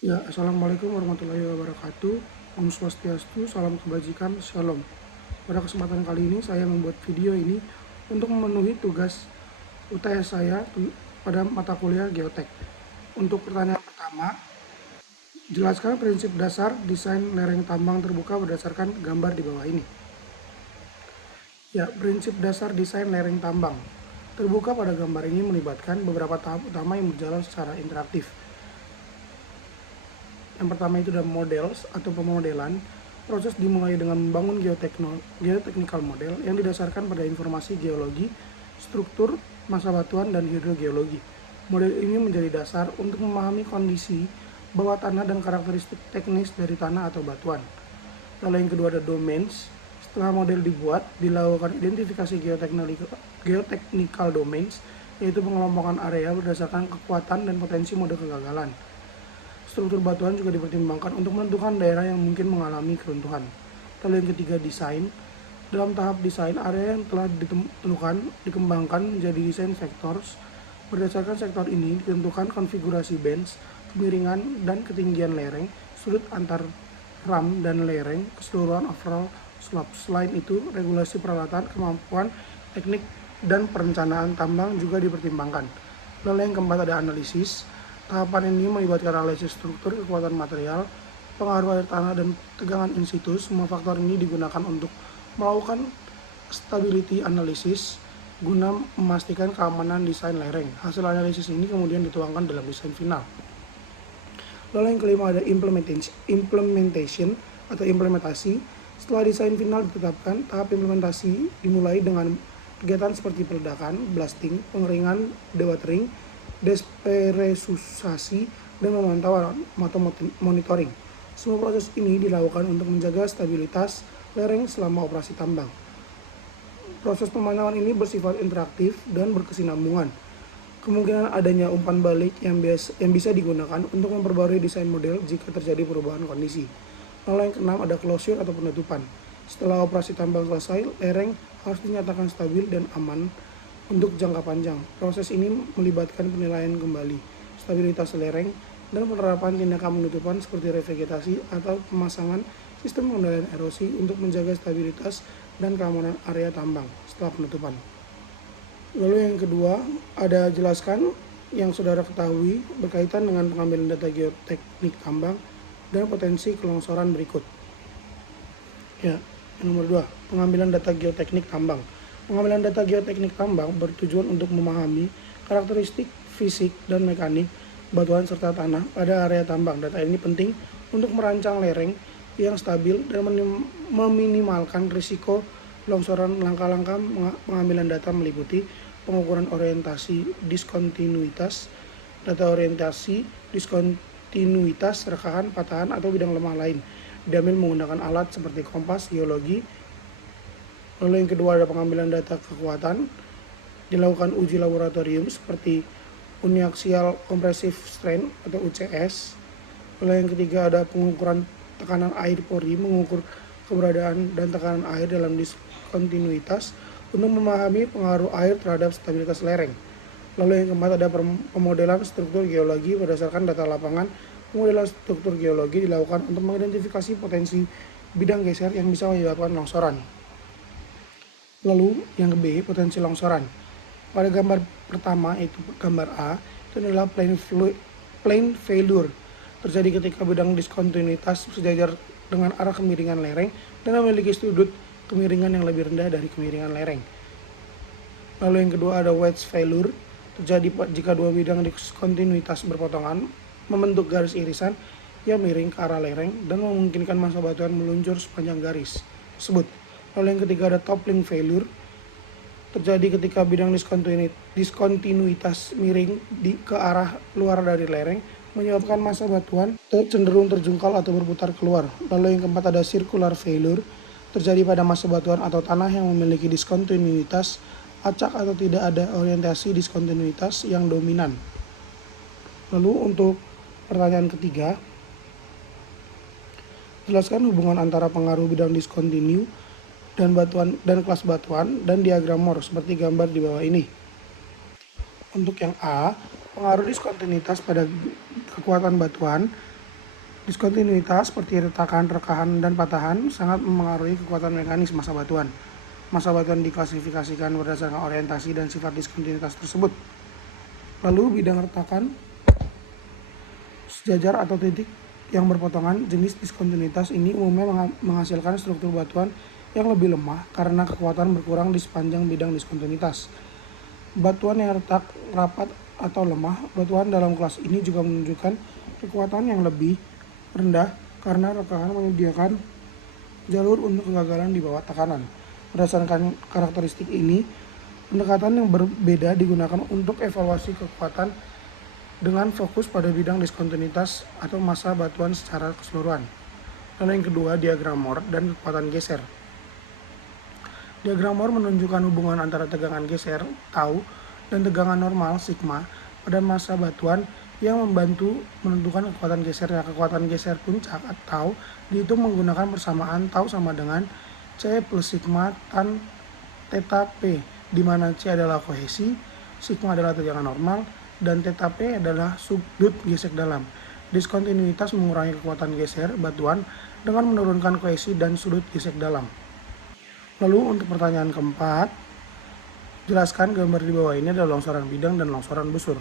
Ya, Assalamualaikum warahmatullahi wabarakatuh. Om Swastiastu, salam kebajikan, Shalom. Pada kesempatan kali ini saya membuat video ini untuk memenuhi tugas UTS saya pada mata kuliah Geotek. Untuk pertanyaan pertama, jelaskan prinsip dasar desain lereng tambang terbuka berdasarkan gambar di bawah ini. Ya, prinsip dasar desain lereng tambang terbuka pada gambar ini melibatkan beberapa tahap utama yang berjalan secara interaktif. Yang pertama itu adalah models atau pemodelan. Proses dimulai dengan membangun geotechnical model yang didasarkan pada informasi geologi, struktur, massa batuan, dan hidrogeologi. Model ini menjadi dasar untuk memahami kondisi bawah tanah dan karakteristik teknis dari tanah atau batuan. Lalu yang kedua ada domains. Setelah model dibuat, dilakukan identifikasi geotechnical domains, yaitu pengelompokan area berdasarkan kekuatan dan potensi mode kegagalan. Struktur batuan juga dipertimbangkan untuk menentukan daerah yang mungkin mengalami keruntuhan. Lalu yang ketiga, desain. Dalam tahap desain, area yang telah ditentukan dikembangkan menjadi desain vectors. Berdasarkan sektor ini ditentukan konfigurasi bench, kemiringan dan ketinggian lereng, sudut antar ram dan lereng, keseluruhan overall slope. Selain itu, regulasi peralatan, kemampuan teknik dan perencanaan tambang juga dipertimbangkan. Lalu yang keempat ada analisis. Tahapan ini melibatkan analisis struktur, kekuatan material, pengaruh air tanah, dan tegangan in situ. Semua faktor ini digunakan untuk melakukan stability analysis guna memastikan keamanan desain lereng. Hasil analisis ini kemudian dituangkan dalam desain final. Lalu yang kelima ada implementation atau implementasi. Setelah desain final ditetapkan, tahap implementasi dimulai dengan kegiatan seperti peledakan, blasting, pengeringan, dewatering, desperesusasi, dan memantau atau monitoring. Semua proses ini dilakukan untuk menjaga stabilitas lereng selama operasi tambang. Proses pemantauan ini bersifat interaktif dan berkesinambungan. Kemungkinan adanya umpan balik yang bisa digunakan untuk memperbarui desain model jika terjadi perubahan kondisi. Lalu yang keenam ada closure atau penutupan. Setelah operasi tambang selesai, lereng harus dinyatakan stabil dan aman untuk jangka panjang. Proses ini melibatkan penilaian kembali stabilitas lereng dan penerapan tindakan penutupan seperti revegetasi atau pemasangan sistem pengendalian erosi untuk menjaga stabilitas dan keamanan area tambang setelah penutupan. Lalu yang kedua, ada jelaskan yang saudara ketahui berkaitan dengan pengambilan data geoteknik tambang dan potensi kelongsoran berikut. Ya, yang nomor 2, pengambilan data geoteknik tambang. Pengambilan data geoteknik tambang bertujuan untuk memahami karakteristik fisik dan mekanik batuan serta tanah pada area tambang. Data ini penting untuk merancang lereng yang stabil dan meminimalkan risiko longsoran. Langkah-langkah pengambilan data meliputi pengukuran orientasi diskontinuitas, data orientasi diskontinuitas, rekahan, patahan, atau bidang lemah lain. Diambil menggunakan alat seperti kompas, geologi. Lalu yang kedua ada pengambilan data kekuatan, dilakukan uji laboratorium seperti uniaxial compressive strength atau UCS. Lalu yang ketiga ada pengukuran tekanan air pori, mengukur keberadaan dan tekanan air dalam diskontinuitas untuk memahami pengaruh air terhadap stabilitas lereng. Lalu yang keempat ada pemodelan struktur geologi berdasarkan data lapangan. Pemodelan struktur geologi dilakukan untuk mengidentifikasi potensi bidang geser yang bisa menyebabkan longsoran. Lalu yang B, potensi longsoran. Pada gambar pertama, yaitu gambar A, itu adalah plane failure. Terjadi ketika bidang diskontinuitas sejajar dengan arah kemiringan lereng dan memiliki sudut kemiringan yang lebih rendah dari kemiringan lereng. Lalu yang kedua ada wedge failure. Terjadi jika dua bidang diskontinuitas berpotongan, membentuk garis irisan yang miring ke arah lereng dan memungkinkan massa batuan meluncur sepanjang garis tersebut. Lalu yang ketiga ada toppling failure. Terjadi ketika bidang diskontinuitas miring ke arah luar dari lereng, menyebabkan massa batuan cenderung terjungkal atau berputar keluar. Lalu yang keempat ada circular failure. Terjadi pada massa batuan atau tanah yang memiliki diskontinuitas acak atau tidak ada orientasi diskontinuitas yang dominan. Lalu untuk pertanyaan ketiga, jelaskan hubungan antara pengaruh bidang diskontinu dan batuan dan kelas batuan dan diagram Moore seperti gambar di bawah ini. Untuk yang A, pengaruh diskontinuitas pada kekuatan batuan Diskontinuitas seperti retakan, rekahan, dan patahan sangat mempengaruhi kekuatan mekanis massa batuan. Massa batuan diklasifikasikan berdasarkan orientasi dan sifat diskontinuitas tersebut. Lalu bidang retakan, sejajar atau titik yang berpotongan, jenis diskontinuitas ini umumnya menghasilkan struktur batuan yang lebih lemah karena kekuatan berkurang di sepanjang bidang diskontinuitas. Batuan yang retak, rapat, atau lemah, batuan dalam kelas ini juga menunjukkan kekuatan yang lebih rendah karena rekahan menyediakan jalur untuk kegagalan di bawah tekanan. Berdasarkan karakteristik ini, pendekatan yang berbeda digunakan untuk evaluasi kekuatan dengan fokus pada bidang diskontinuitas atau massa batuan secara keseluruhan. Lalu yang kedua, diagram Mohr dan kekuatan geser. Diagram Mohr menunjukkan hubungan antara tegangan geser, tau, dan tegangan normal, sigma, pada massa batuan yang membantu menentukan kekuatan gesernya. Kekuatan geser puncak atau dihitung menggunakan persamaan tau sama dengan C plus sigma tan theta P, di mana C adalah kohesi, sigma adalah tegangan normal, dan theta P adalah sudut gesek dalam. Diskontinuitas mengurangi kekuatan geser batuan dengan menurunkan kohesi dan sudut gesek dalam. Lalu untuk pertanyaan keempat, jelaskan gambar di bawah ini adalah longsoran bidang dan longsoran busur.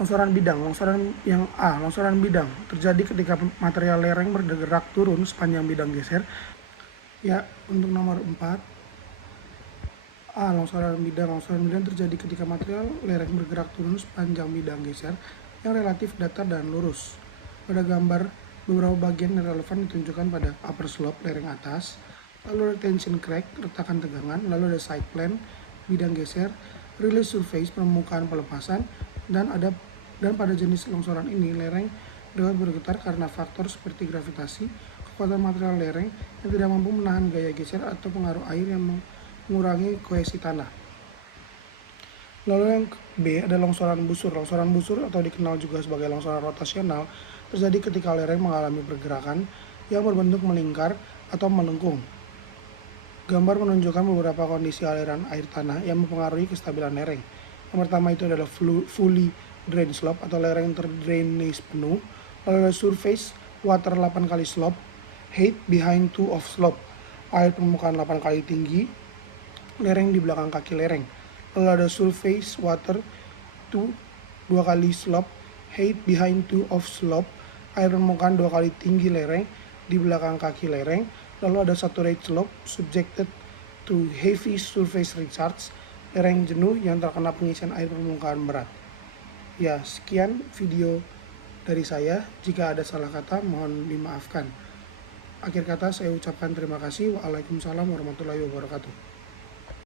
Longsoran bidang, longsoran bidang terjadi ketika material lereng bergerak turun sepanjang bidang geser. Ya, untuk nomor 4, longsoran bidang terjadi ketika material lereng bergerak turun sepanjang bidang geser yang relatif datar dan lurus. Pada gambar, beberapa bagian yang relevan ditunjukkan pada upper slope lereng atas, lalu ada tension crack, retakan tegangan, lalu ada side plane, bidang geser, release surface, permukaan pelepasan, dan pada jenis longsoran ini, lereng dapat bergetar karena faktor seperti gravitasi, kekuatan material lereng yang tidak mampu menahan gaya geser atau pengaruh air yang mengurangi kohesi tanah. Lalu yang B ada longsoran busur. Longsoran busur atau dikenal juga sebagai longsoran rotasional terjadi ketika lereng mengalami pergerakan yang berbentuk melingkar atau melengkung. Gambar menunjukkan beberapa kondisi aliran air tanah yang mempengaruhi kestabilan lereng. Yang pertama itu adalah fully drain slope atau lereng terdrainase penuh. Lalu ada surface water 8 kali slope, height behind 2 of slope, air permukaan 8 kali tinggi, lereng di belakang kaki lereng. Lalu ada surface water 2 kali slope, height behind 2 of slope, air permukaan 2 kali tinggi lereng di belakang kaki lereng. Lalu ada saturate slope subjected to heavy surface recharge, lereng jenuh yang terkena pengisian air permukaan berat. Ya, sekian video dari saya. Jika ada salah kata, mohon dimaafkan. Akhir kata saya ucapkan terima kasih. Waalaikumsalam warahmatullahi wabarakatuh.